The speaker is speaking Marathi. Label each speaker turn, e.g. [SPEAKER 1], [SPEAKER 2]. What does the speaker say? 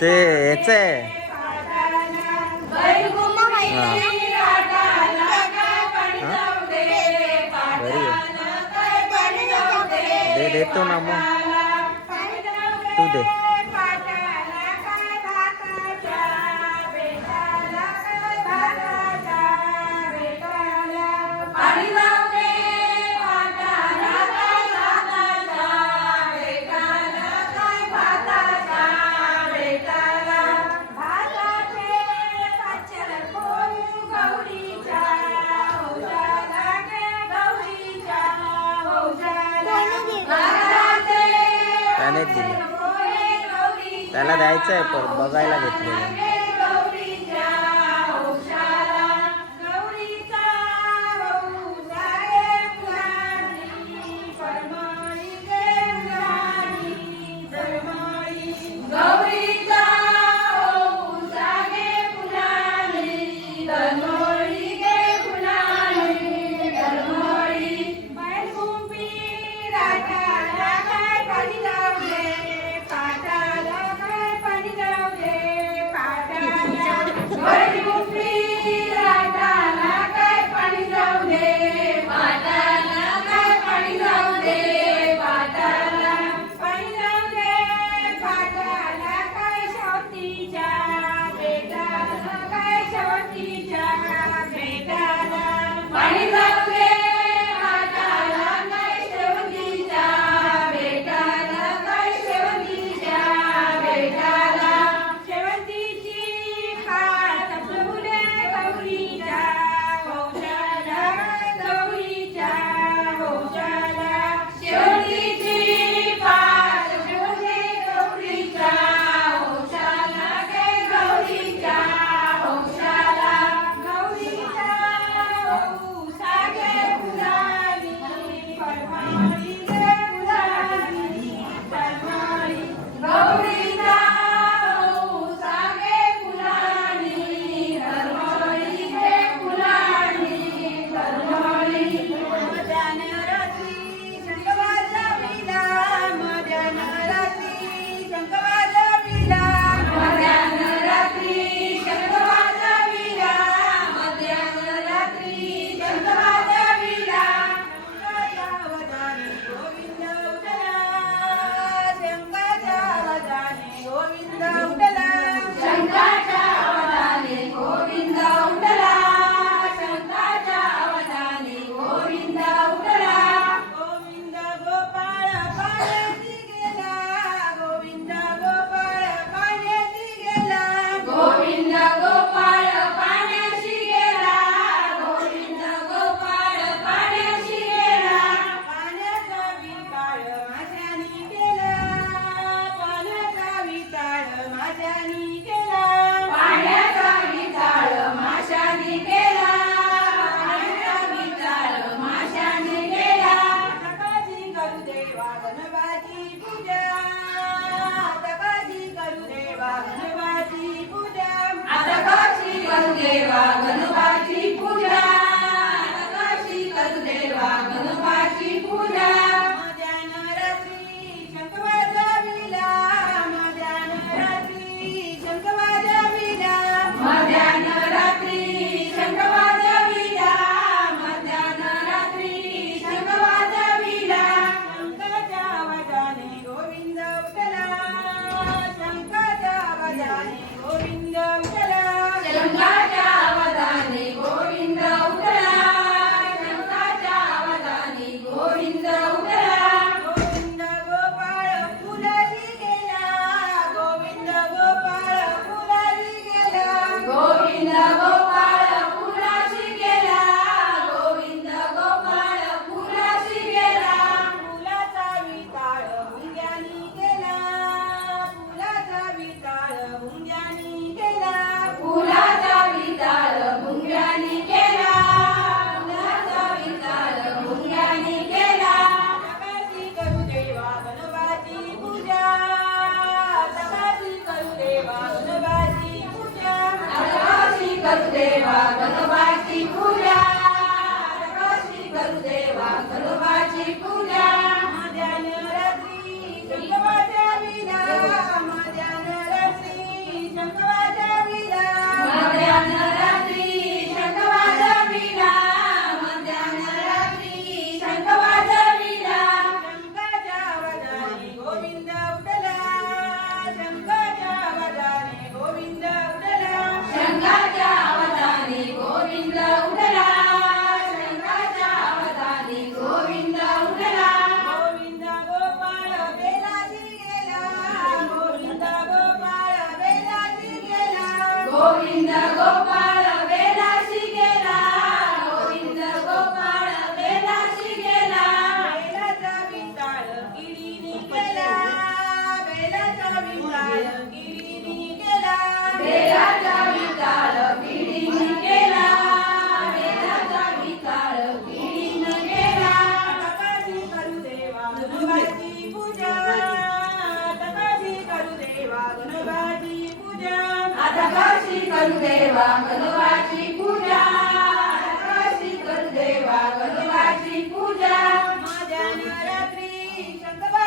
[SPEAKER 1] ते याच आहे. दे देतो ना मग. तू दे. त्याला द्यायचं आहे पण बघायला घेतलेलं.
[SPEAKER 2] तस्देवागतवा करू देवा
[SPEAKER 3] गणवाची पूजा. कशी करू देवा गणवाची पूजा.
[SPEAKER 2] माझ्या
[SPEAKER 3] नवरात्री शंकर